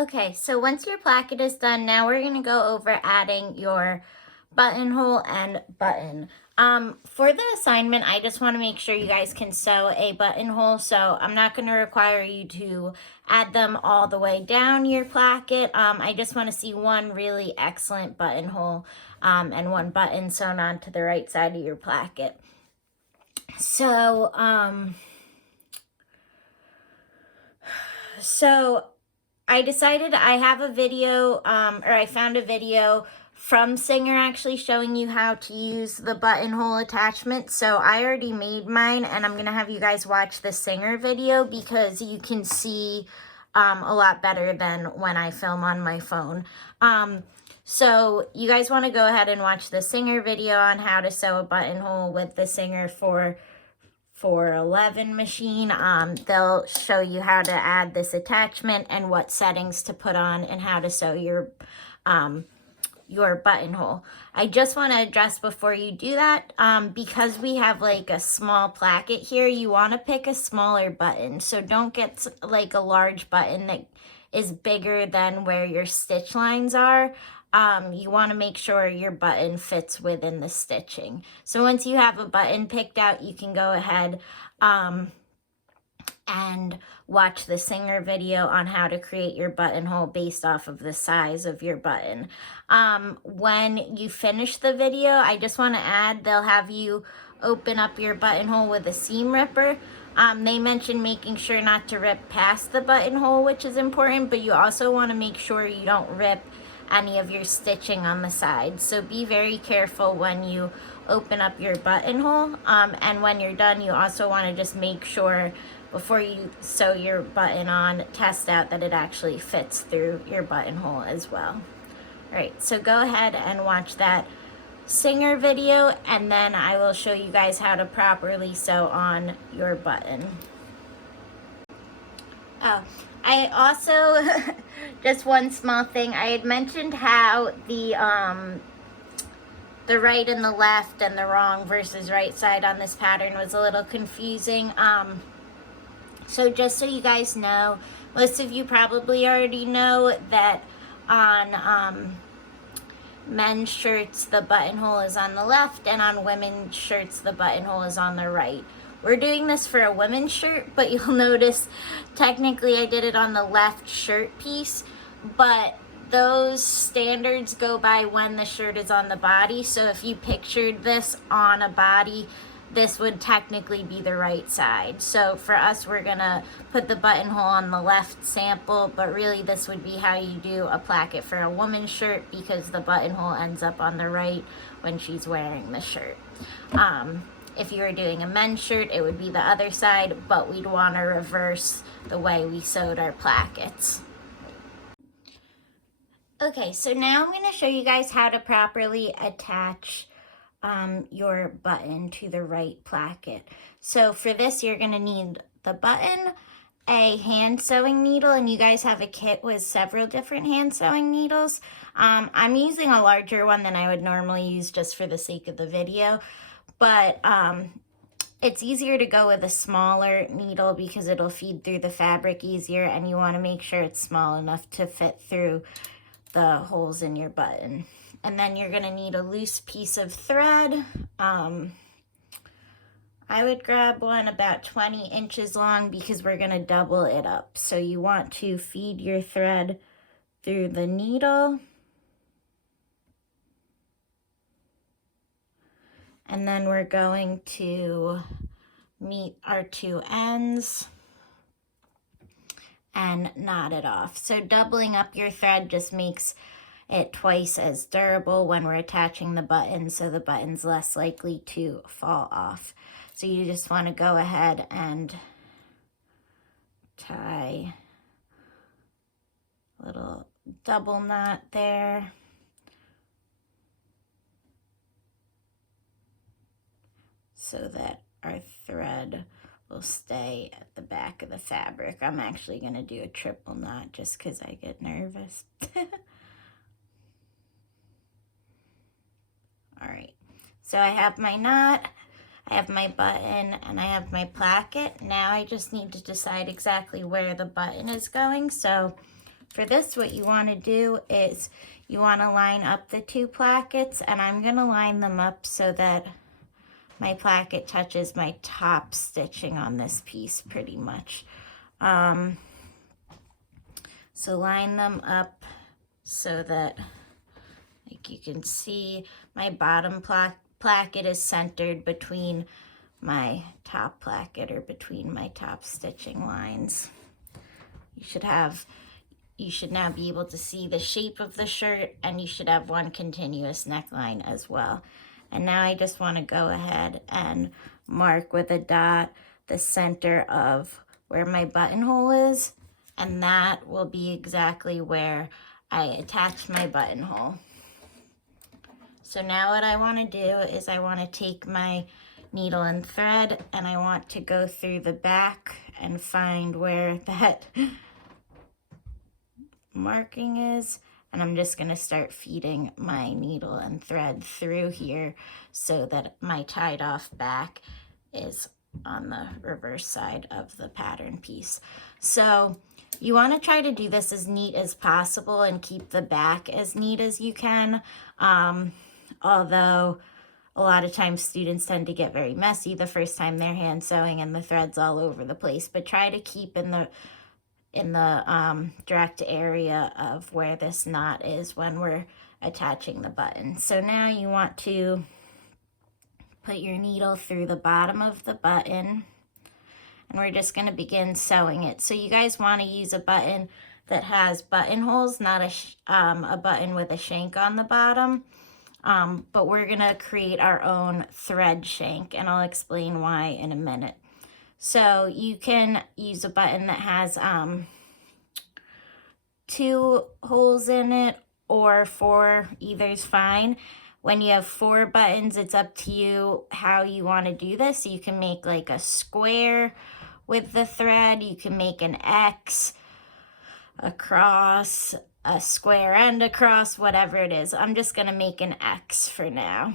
Okay, so once your placket is done, now we're going to go over adding your buttonhole and button. For the assignment, I just want to make sure you guys can sew a buttonhole, so I'm not going to require you to add them all the way down your placket. I just want to see one really excellent buttonhole and one button sewn onto the right side of your placket. So I decided I have a video, or I found a video from Singer actually showing you how to use the buttonhole attachment. So I already made mine, and I'm going to have you guys watch the Singer video because you can see a lot better than when I film on my phone. So you guys want to go ahead and watch the Singer video on how to sew a buttonhole with the Singer 411 machine. They'll show you how to add this attachment and what settings to put on and how to sew your buttonhole. I just want to address before you do that, because we have like a small placket here, you want to pick a smaller button. So don't get like a large button that is bigger than where your stitch lines are. You want to make sure your button fits within the stitching. So once you have a button picked out, you can go ahead and watch the Singer video on how to create your buttonhole based off of the size of your button. When you finish the video, I just want to add, they'll have you open up your buttonhole with a seam ripper. They mentioned making sure not to rip past the buttonhole, which is important, but you also want to make sure you don't rip any of your stitching on the side. So be very careful when you open up your buttonhole. And when you're done, you also want to just make sure before you sew your button on, test out that it actually fits through your buttonhole as well. All right, so go ahead and watch that Singer video, and then I will show you guys how to properly sew on your button. Oh, I also, just one small thing, I had mentioned how the right and the left and the wrong versus right side on this pattern was a little confusing. So just so you guys know, most of you probably already know that on men's shirts, the buttonhole is on the left, and on women's shirts, the buttonhole is on the right. We're doing this for a women's shirt, but you'll notice technically I did it on the left shirt piece, but those standards go by when the shirt is on the body. So if you pictured this on a body, this would technically be the right side. So for us, we're gonna put the buttonhole on the left sample, but really this would be how you do a placket for a woman's shirt, because the buttonhole ends up on the right when she's wearing the shirt. If you were doing a men's shirt, it would be the other side, but we'd want to reverse the way we sewed our plackets. Okay, so now I'm going to show you guys how to properly attach your button to the right placket. So for this, you're going to need the button, a hand sewing needle, and you guys have a kit with several different hand sewing needles. I'm using a larger one than I would normally use just for the sake of the video, but it's easier to go with a smaller needle because it'll feed through the fabric easier, and you want to make sure it's small enough to fit through the holes in your button. And then you're going to need a loose piece of thread. I would grab one about 20 inches long because we're going to double it up. So you want to feed your thread through the needle. And then we're going to meet our two ends and knot it off. So doubling up your thread just makes it twice as durable when we're attaching the button, so the button's less likely to fall off. So you just want to go ahead and tie a little double knot there. So that our thread will stay at the back of the fabric. I'm actually going to do a triple knot just because I get nervous. All right, so I have my knot, I have my button, and I have my placket. Now I just need to decide exactly where the button is going. So for this, what you want to do is you want to line up the two plackets, and I'm going to line them up so that my placket touches my top stitching on this piece pretty much. So line them up so that, like you can see, my bottom placket is centered between my top placket, or between my top stitching lines. You should now be able to see the shape of the shirt, and you should have one continuous neckline as well. And now I just want to go ahead and mark with a dot the center of where my buttonhole is, and that will be exactly where I attach my buttonhole. So now what I want to do is I want to take my needle and thread, and I want to go through the back and find where that marking is, and I'm just going to start feeding my needle and thread through here so that my tied off back is on the reverse side of the pattern piece. So you want to try to do this as neat as possible and keep the back as neat as you can, although a lot of times students tend to get very messy the first time they're hand sewing and the thread's all over the place, but try to keep in the direct area of where this knot is when we're attaching the button. So now you want to put your needle through the bottom of the button, and we're just going to begin sewing it. So you guys want to use a button that has buttonholes, not a button with a shank on the bottom. But we're going to create our own thread shank, and I'll explain why in a minute. So you can use a button that has 2 holes in it, or 4, either's fine. When you have 4 buttons, it's up to you how you want to do this. So you can make like a square with the thread, you can make an X, a cross, a square and a cross, whatever it is. I'm just going to make an X for now.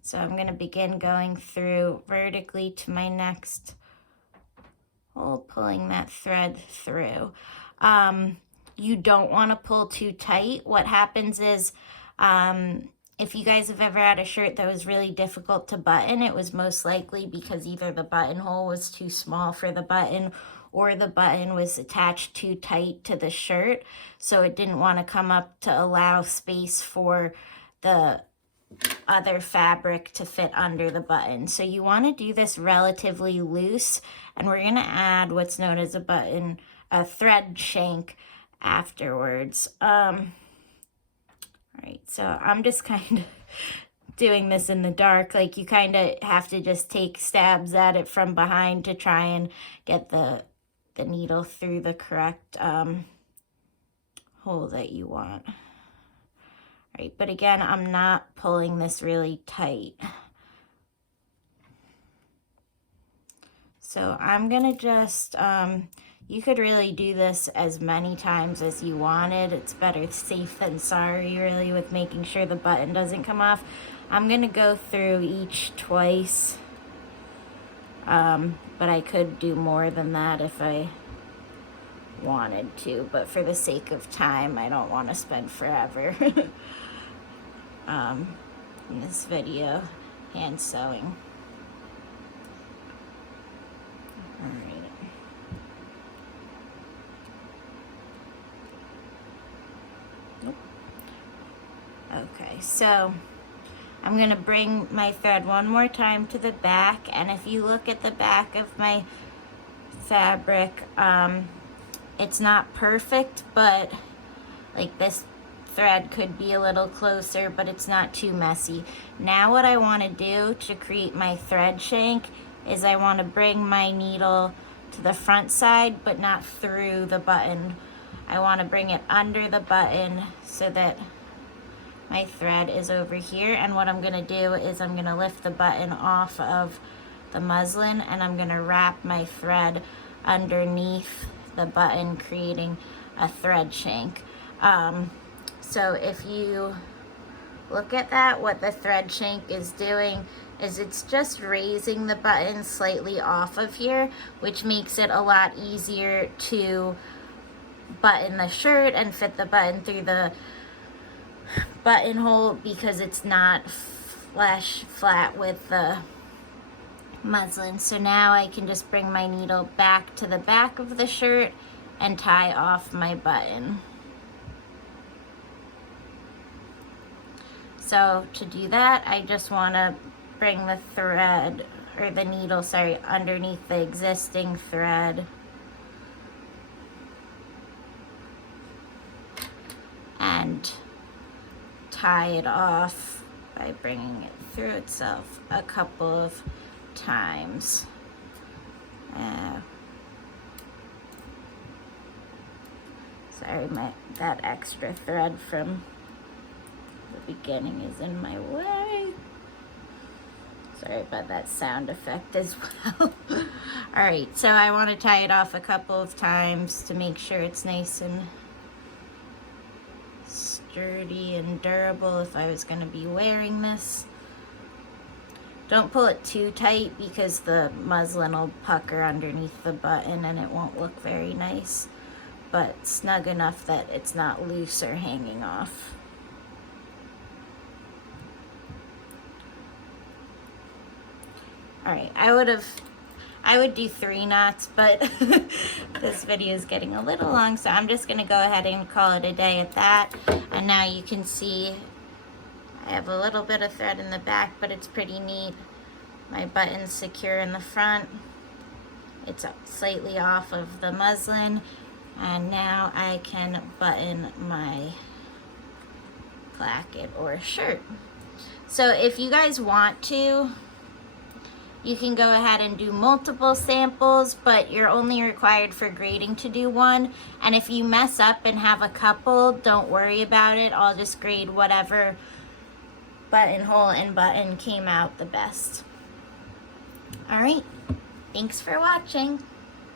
So I'm going to begin going through vertically to my next hole, pulling that thread through. You don't want to pull too tight. What happens is, if you guys have ever had a shirt that was really difficult to button, it was most likely because either the buttonhole was too small for the button, or the button was attached too tight to the shirt, so it didn't want to come up to allow space for the other fabric to fit under the button. So you want to do this relatively loose, and we're going to add what's known as a thread shank afterwards. All right, so I'm just kind of doing this in the dark. Like, you kind of have to just take stabs at it from behind to try and get the needle through the correct hole that you want. All right, but again, I'm not pulling this really tight. So I'm gonna just, you could really do this as many times as you wanted. It's better safe than sorry, really, with making sure the button doesn't come off. I'm gonna go through each twice, but I could do more than that if I wanted to, but for the sake of time, I don't want to spend forever in this video hand sewing. All right. Nope. Okay, so I'm going to bring my thread one more time to the back, and if you look at the back of my fabric, it's not perfect, but like this thread could be a little closer, but it's not too messy. Now what I want to do to create my thread shank is I want to bring my needle to the front side, but not through the button. I want to bring it under the button so that my thread is over here, and what I'm going to do is I'm going to lift the button off of the muslin, and I'm going to wrap my thread underneath the button, creating a thread shank. So if you look at that, what the thread shank is doing is it's just raising the button slightly off of here, which makes it a lot easier to button the shirt and fit the button through the buttonhole because it's not flush flat with the muslin. So now I can just bring my needle back to the back of the shirt and tie off my button. So to do that, I just want to bring the thread, or the needle, sorry, underneath the existing thread. And tie it off by bringing it through itself a couple of times. Sorry, that extra thread from the beginning is in my way. Sorry about that sound effect as well. All right, so I want to tie it off a couple of times to make sure it's nice and sturdy and durable if I was going to be wearing this. Don't pull it too tight because the muslin will pucker underneath the button and it won't look very nice, but snug enough that it's not loose or hanging off. All right, I would do 3 knots, but this video is getting a little long, so I'm just gonna go ahead and call it a day at that. And now you can see I have a little bit of thread in the back, but it's pretty neat. My button's secure in the front. It's slightly off of the muslin, and now I can button my placket or shirt. So if you guys want to, you can go ahead and do multiple samples, but you're only required for grading to do 1. And if you mess up and have a couple, don't worry about it. I'll just grade whatever buttonhole and button came out the best. All right, thanks for watching.